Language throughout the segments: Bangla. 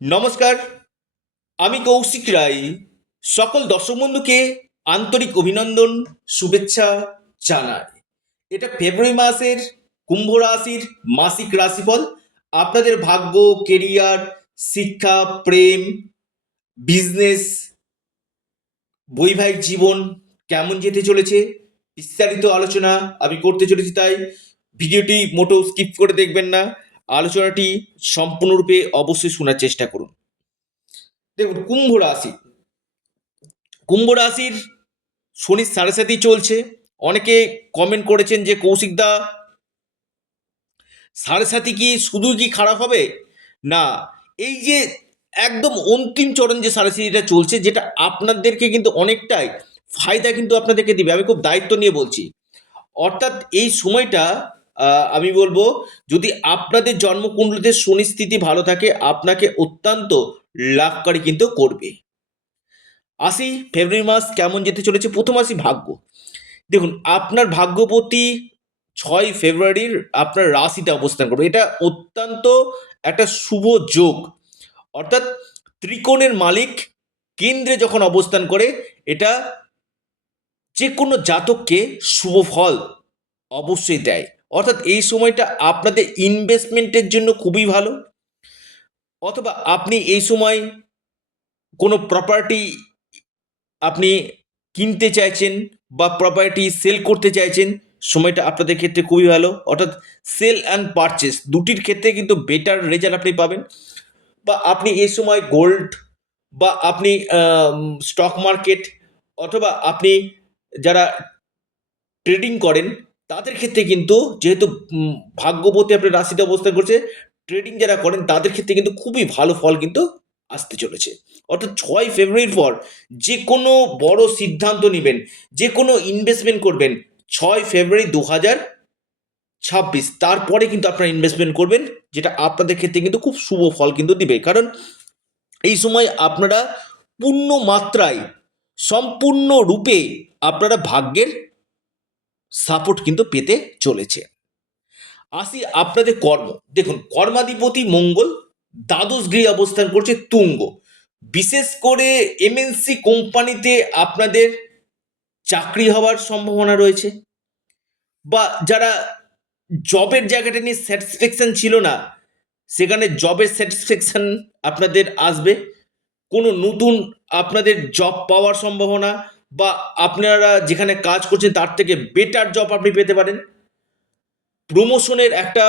নমস্কার, আমি কৌশিক রায়। সকল দর্শক বন্ধুকে আন্তরিক অভিনন্দন, শুভেচ্ছা জানাই। এটা ফেব্রুয়ারি মাসের কুম্ভ রাশির মাসিক রাশিফল। আপনাদের ভাগ্য, কেরিয়ার, শিক্ষা, প্রেম, বিজনেস, বৈবাহিক জীবন কেমন যেতে চলেছে বিস্তারিত আলোচনা আমি করতে চলেছি। তাই ভিডিওটি মোটেও স্কিপ করে দেখবেন না, আলোচনাটি সম্পূর্ণরূপে অবশ্যই শোনার চেষ্টা করুন। দেখুন, কুম্ভ রাশির শনির সাড়ে সাথেই চলছে। অনেকে কমেন্ট করেছেন যে কৌশিকদা, সাড়ে সাথী কি শুধুই কি খারাপ হবে? না, এই যে একদম অন্তিম চরণ যে সাড়ে সাথীটা চলছে, যেটা আপনাদেরকে কিন্তু অনেকটাই ফায়দা কিন্তু আপনাদেরকে দিবে। আমি খুব দায়িত্ব নিয়ে বলছি। অর্থাৎ এই সময়টা আমি বলবো, যদি আপনাদের জন্মকুণ্ডলীতে শনি স্থিতি ভালো থাকে, আপনাকে অত্যন্ত লাভকারী কিন্তু করবে। আসি ফেব্রুয়ারি মাস কেমন যেতে চলেছে। প্রথম আসি ভাগ্য। দেখুন, আপনার ভাগ্যপতি 6 ফেব্রুয়ারির আপনার রাশিতে অবস্থান করবে। এটা অত্যন্ত একটা শুভ যোগ। অর্থাৎ ত্রিকোণের মালিক কেন্দ্রে যখন অবস্থান করে, এটা যে কোনো জাতককে শুভ ফল অবশ্যই দেয়। অর্থাৎ এই সময়টা আপনাদের ইনভেস্টমেন্টের জন্য খুবই ভালো। অথবা আপনি এই সময় কোনো প্রপার্টি আপনি কিনতে চাইছেন বা প্রপার্টি সেল করতে চাইছেন, সময়টা আপনাদের ক্ষেত্রে খুবই ভালো। অর্থাৎ সেল অ্যান্ড পারচেস দুটির ক্ষেত্রে কিন্তু বেটার রেজাল্ট আপনি পাবেন। বা আপনি এই সময় গোল্ড, বা আপনি স্টক মার্কেট, অথবা আপনি যারা ট্রেডিং করেন, তাদের ক্ষেত্রে কিন্তু যেহেতু ভাগ্যবতী আপনার রাশিতে অবস্থান করছে, ট্রেডিং যারা করেন তাদের ক্ষেত্রে কিন্তু খুবই ভালো ফল কিন্তু আসতে চলেছে। অর্থাৎ 6 ফেব্রুয়ারির পর যে কোনো বড় সিদ্ধান্ত নেবেন, যে কোনো ইনভেস্টমেন্ট করবেন, 6 ফেব্রুয়ারি 2026 তারপরে কিন্তু আপনারা ইনভেস্টমেন্ট করবেন, যেটা আপনাদের ক্ষেত্রে কিন্তু খুব শুভ ফল কিন্তু দিবে। কারণ এই সময় আপনারা পূর্ণ মাত্রায়, সম্পূর্ণ রূপে আপনারা ভাগ্যের সাপোর্ট কিন্তু পেতে চলেছে। আসি আপনাদের কর্ম। দেখুন, কর্মাধিপতি মঙ্গল দ্বাদশ গৃহে অবস্থান করছে তুঙ্গ। বিশেষ করে এমএনসি কোম্পানিতে আপনাদের চাকরি হওয়ার সম্ভাবনা রয়েছে। বা যারা জবের জায়গাটা নিয়ে স্যাটিসফ্যাকশন ছিল না, সেখানে জবের স্যাটিসফ্যাকশন আপনাদের আসবে। কোনো নতুন আপনাদের জব পাওয়ার সম্ভাবনা, বা আপনারা যেখানে কাজ করছেন তার থেকে বেটার জব আপনি পেতে পারেন। প্রমোশনের একটা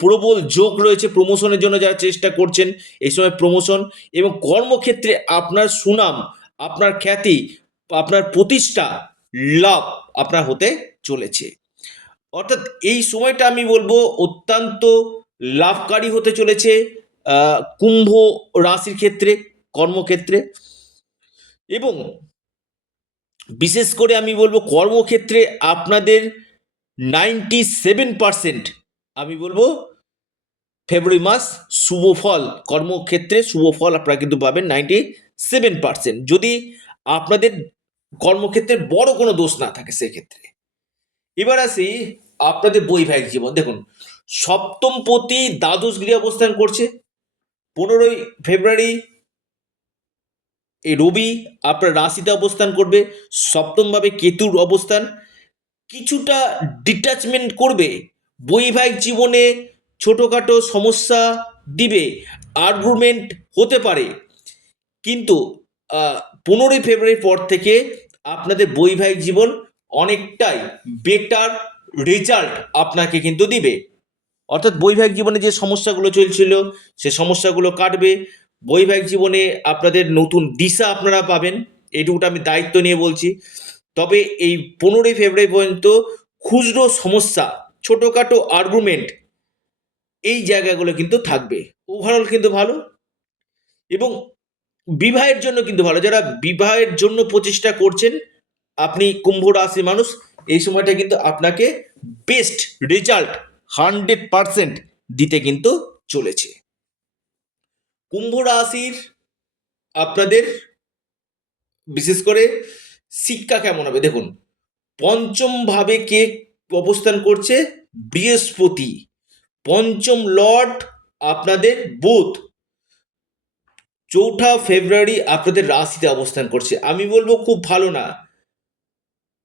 প্রবল যোগ রয়েছে। প্রমোশনের জন্য যারা চেষ্টা করছেন, এই সময় প্রমোশন এবং কর্মক্ষেত্রে আপনার সুনাম, আপনার খ্যাতি, আপনার প্রতিষ্ঠা লাভ আপনার হতে চলেছে। অর্থাৎ এই সময়টা আমি বলবো অত্যন্ত লাভকারী হতে চলেছে কুম্ভ রাশির ক্ষেত্রে, কর্মক্ষেত্রে। এবং বিশেষ করে আমি বলবো কর্মক্ষেত্রে আপনাদের 97% আমি বলবো ফেব্রুয়ারি মাস শুভ ফল, কর্মক্ষেত্রে শুভ ফল আপনারা কিন্তু পাবেন 97%, যদি আপনাদের কর্মক্ষেত্রে বড় কোনো দোষ না থাকে সেক্ষেত্রে। এবার আসি আপনাদের বৈবাহিক জীবন। দেখুন, সপ্তমপতি দ্বাদশ গৃহে অবস্থান করছে। 15 ফেব্রুয়ারি এই রবি আপনার রাশিতে অবস্থান করবে। সপ্তমভাবে কেতুর অবস্থান কিছুটা ডিট্যাচমেন্ট করবে। বৈবাহিক জীবনে ছোটোখাটো সমস্যা দিবে, আর্গুমেন্ট হতে পারে, কিন্তু 15 ফেব্রুয়ারির পর থেকে আপনাদের বৈবাহিক জীবন অনেকটাই বেটার রেজাল্ট আপনাকে কিন্তু দিবে। অর্থাৎ বৈবাহিক জীবনে যে সমস্যাগুলো চলছিল, সে সমস্যাগুলো কাটবে। বৈবাহিক জীবনে আপনাদের নতুন দিশা আপনারা পাবেন, এইটুকুটা আমি দায়িত্ব নিয়ে বলছি। তবে এই 15 ফেব্রুয়ারি পর্যন্ত খুচরো সমস্যা, ছোটোখাটো আর্গুমেন্ট, এই জায়গাগুলো কিন্তু থাকবে। ওভারঅল কিন্তু ভালো। এবং বিবাহের জন্য কিন্তু ভালো, যারা বিবাহের জন্য প্রচেষ্টা করছেন, আপনি কুম্ভ রাশি মানুষ, এই সময়টা কিন্তু আপনাকে বেস্ট রেজাল্ট 100% দিতে কিন্তু চলেছে। কুম্ভ রাশির আপনাদের বিশেষ করে শিক্ষা কেমন হবে? দেখুন, পঞ্চম ভাবে কে অবস্থান করছে? বৃহস্পতি। পঞ্চম লর্ড আপনাদের বুধ। চৌঠা ফেব্রুয়ারি আপনাদের রাশিতে অবস্থান করছে, আমি বলবো খুব ভালো না।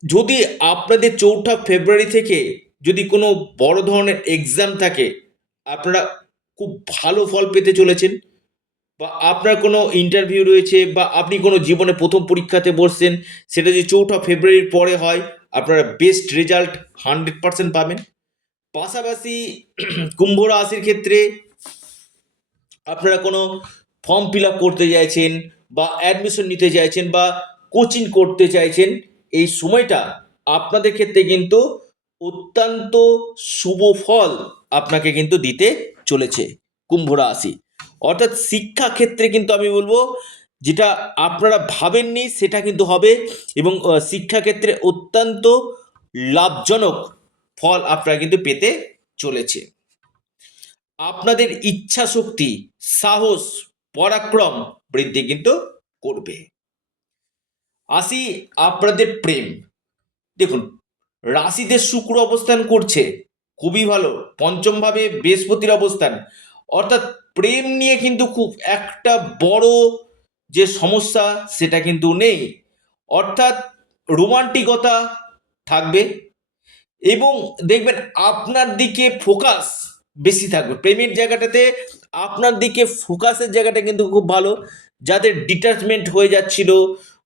যদি আপনাদের চৌঠা ফেব্রুয়ারি থেকে যদি কোনো বড় ধরনের এক্সাম থাকে, আপনারা খুব ভালো ফল পেতে চলেছেন, বা আপনার কোনো ইন্টারভিউ রয়েছে, বা আপনি কোনো জীবনে প্রথম পরীক্ষাতে বসছেন, সেটা যদি চৌঠা ফেব্রুয়ারির পরে হয়, আপনারা বেস্ট রেজাল্ট 100% পাবেন। পাশাপাশি কুম্ভ রাশির ক্ষেত্রে আপনারা কোনো ফর্ম ফিল আপ করতে চাইছেন, বা অ্যাডমিশন নিতে চাইছেন, বা কোচিং করতে চাইছেন, এই সময়টা আপনাদের ক্ষেত্রে কিন্তু অত্যন্ত শুভ ফল আপনাকে কিন্তু দিতে চলেছে কুম্ভ রাশি। অর্থাৎ শিক্ষা ক্ষেত্রে কিন্তু আমি বলবো যেটা আপনারা ভাবেননি সেটা কিন্তু হবে, এবং শিক্ষাক্ষেত্রে অত্যন্ত লাভজনক ফল আপনারা কিন্তু পেতে চলেছে। আপনাদের ইচ্ছা শক্তি, সাহস, পরাক্রম বৃদ্ধি কিন্তু করবে। আসি আপনাদের প্রেম। দেখুন, রাশিতে শুক্র অবস্থান করছে, খুবই ভালো। পঞ্চম ভাবে বৃহস্পতির অবস্থান, অর্থাৎ প্রেম নিয়ে কিন্তু খুব একটা বড় যে সমস্যা সেটা কিন্তু নেই। অর্থাৎ রোমান্টিকতা থাকবে, এবং দেখবেন আপনার দিকে ফোকাস বেশি থাকবে প্রেমের জায়গাটাতে। আপনার দিকে ফোকাসের জায়গাটা কিন্তু খুব ভালো। যাদের ডিটাচমেন্ট হয়ে যাচ্ছিল,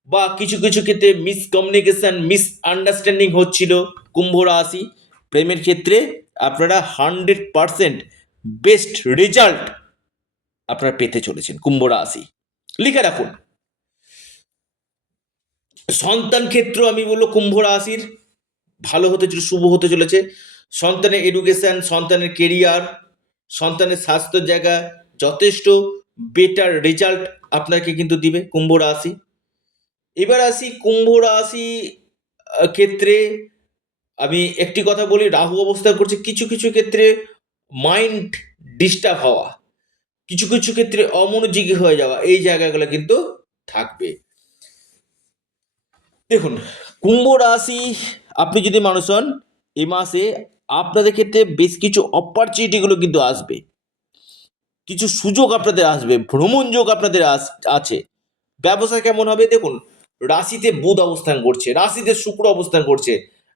বা কিছু কিছু ক্ষেত্রে মিসকমিউনিকেশন, মিসআন্ডারস্ট্যান্ডিং হচ্ছিল, কুম্ভ রাশি প্রেমের ক্ষেত্রে আপনারা 100% বেস্ট রেজাল্ট আপনারা পেতে চলেছেন কুম্ভ রাশি। লিখে রাখুন। সন্তান ক্ষেত্র আমি বলবো কুম্ভ রাশির ভালো হতে চলে, শুভ হতে চলেছে। সন্তানের এডুকেশন, সন্তানের কেরিয়ার, সন্তানের স্বাস্থ্যের জায়গা যথেষ্ট বেটার রেজাল্ট আপনাকে কিন্তু দিবে কুম্ভ রাশি। এবার আসি কুম্ভ রাশি ক্ষেত্রে আমি একটি কথা বলি, রাহু অবস্থা করছে, কিছু কিছু ক্ষেত্রে মাইন্ড ডিস্টার্ব হওয়া, কিছু কিছু ক্ষেত্রে অমনোযোগী হয়ে যাওয়া, এই জায়গাগুলো কিন্তু থাকবে। দেখুন, কুম্ভ রাশি আপনি যদি মানুষ হন, এ মাসে আপনাদের ক্ষেত্রে বেশ কিছু অপরচুনিটিগুলো কিন্তু আসবে, কিছু সুযোগ আপনাদের আসবে, ভ্রমণ যোগ আপনাদের আছে। ব্যবসা কেমন হবে? দেখুন, রাশিতে বুধ অবস্থান করছে, রাশিতে শুক্র অবস্থান করছে,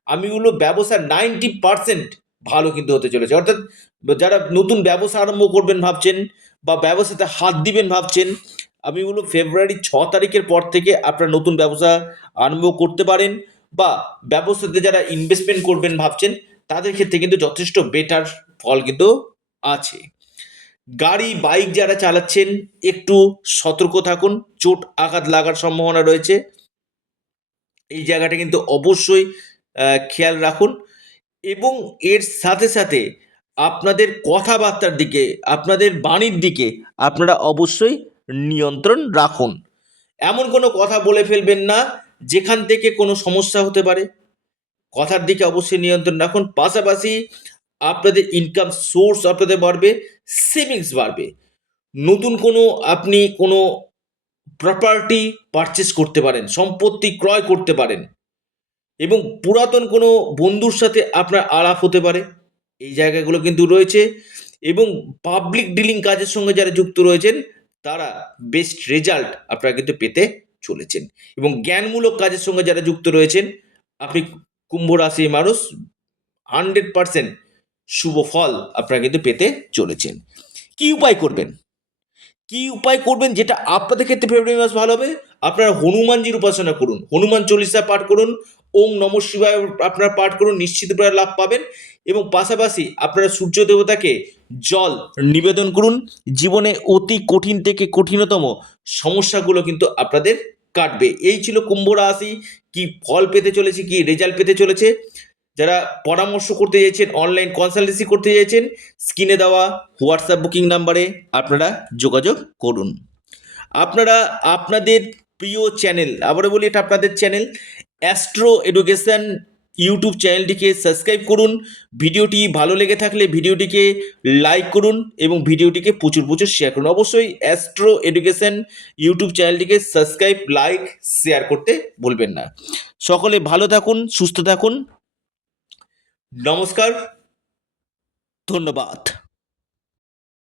আমি বলবো ব্যবসা 90% ভালো কিন্তু হতে চলেছে। অর্থাৎ যারা নতুন ব্যবসা আরম্ভ করবেন ভাবছেন, বা ব্যবসাতে হাত দিবেন ভাবছেন, আমি বলবো ফেব্রুয়ারি 6 তারিখের পর থেকে আপনারা নতুন ব্যবসা আরম্ভ করতে পারেন, বা ব্যবসাতে যারা ইনভেস্টমেন্ট করবেন ভাবছেন, তাদের ক্ষেত্রে কিন্তু যথেষ্ট বেটার ফল কিন্তু আছে। গাড়ি বাইক যারা চালাচ্ছেন একটু সতর্ক থাকুন, চোট আঘাত লাগার সম্ভাবনা রয়েছে, এই জায়গাটা কিন্তু অবশ্যই খেয়াল রাখুন। এবং এর সাথে সাথে আপনাদের কথাবার্তার দিকে, আপনাদের বাণীর দিকে আপনারা অবশ্যই নিয়ন্ত্রণ রাখুন। এমন কোনো কথা বলে ফেলবেন না যেখান থেকে কোনো সমস্যা হতে পারে, কথার দিকে অবশ্যই নিয়ন্ত্রণ রাখুন। পাশাপাশি আপনাদের ইনকাম সোর্স আপনাদের বাড়বে, সেভিংস বাড়বে। নতুন কোনো আপনি কোনো প্রপার্টি পারচেস করতে পারেন, সম্পত্তি ক্রয় করতে পারেন, এবং পুরাতন কোনো বন্ধুর সাথে আপনার আলাপ হতে পারে, এই জায়গাগুলো কিন্তু রয়েছে। এবং পাবলিক ডিলিং কাজের সঙ্গে যারা যুক্ত রয়েছেন, তারা বেস্ট রেজাল্ট আপনারা কিন্তু পেতে চলেছেন। এবং জ্ঞানমূলক কাজের সঙ্গে যারা যুক্ত রয়েছেন, আপনি কুম্ভ রাশির মানুষ 100% শুভ ফল আপনারা কিন্তু পেতে চলেছেন। কি উপায় করবেন? কি উপায় করবেন যেটা আপনাদের ক্ষেত্রে ফেব্রুয়ারি মাস ভালো হবে? আপনারা হনুমানজির উপাসনা করুন, হনুমান চল্লিশা পাঠ করুন, ওম নমঃ শিবায় আপনারা পাঠ করুন, নিশ্চিতভাবে লাভ পাবেন। এবং পাশাপাশি আপনারা সূর্য দেবতাকে জল নিবেদন করুন। জীবনে অতি কঠিন থেকে কঠিনতম সমস্যাগুলো কিন্তু আপনাদের কাটবে। এই ছিল কুম্ভ রাশি, কি ফল পেতে চলেছে, কি রেজাল্ট পেতে চলেছে। যারা পরামর্শ করতে চাইছেন, অনলাইন কনসালটেন্সি করতে চাইছেন, স্ক্রিনে দেওয়া হোয়াটসঅ্যাপ বুকিং নাম্বারে আপনারা যোগাযোগ করুন। আপনারা আপনাদের প্রিয় চ্যানেল, আবারও বলি এটা আপনাদের চ্যানেল অ্যাস্ট্রো এডুকেশন ইউটিউব চ্যানেলটিকে সাবস্ক্রাইব করুন। ভিডিওটি ভালো লেগে থাকলে ভিডিওটিকে লাইক করুন, এবং ভিডিওটিকে প্রচুর প্রচুর শেয়ার করুন। অবশ্যই অ্যাস্ট্রো এডুকেশন ইউটিউব চ্যানেলটিকে সাবস্ক্রাইব, লাইক, শেয়ার করতে ভুলবেন না। সকলে ভালো থাকুন, সুস্থ থাকুন। নমস্কার, ধন্যবাদ।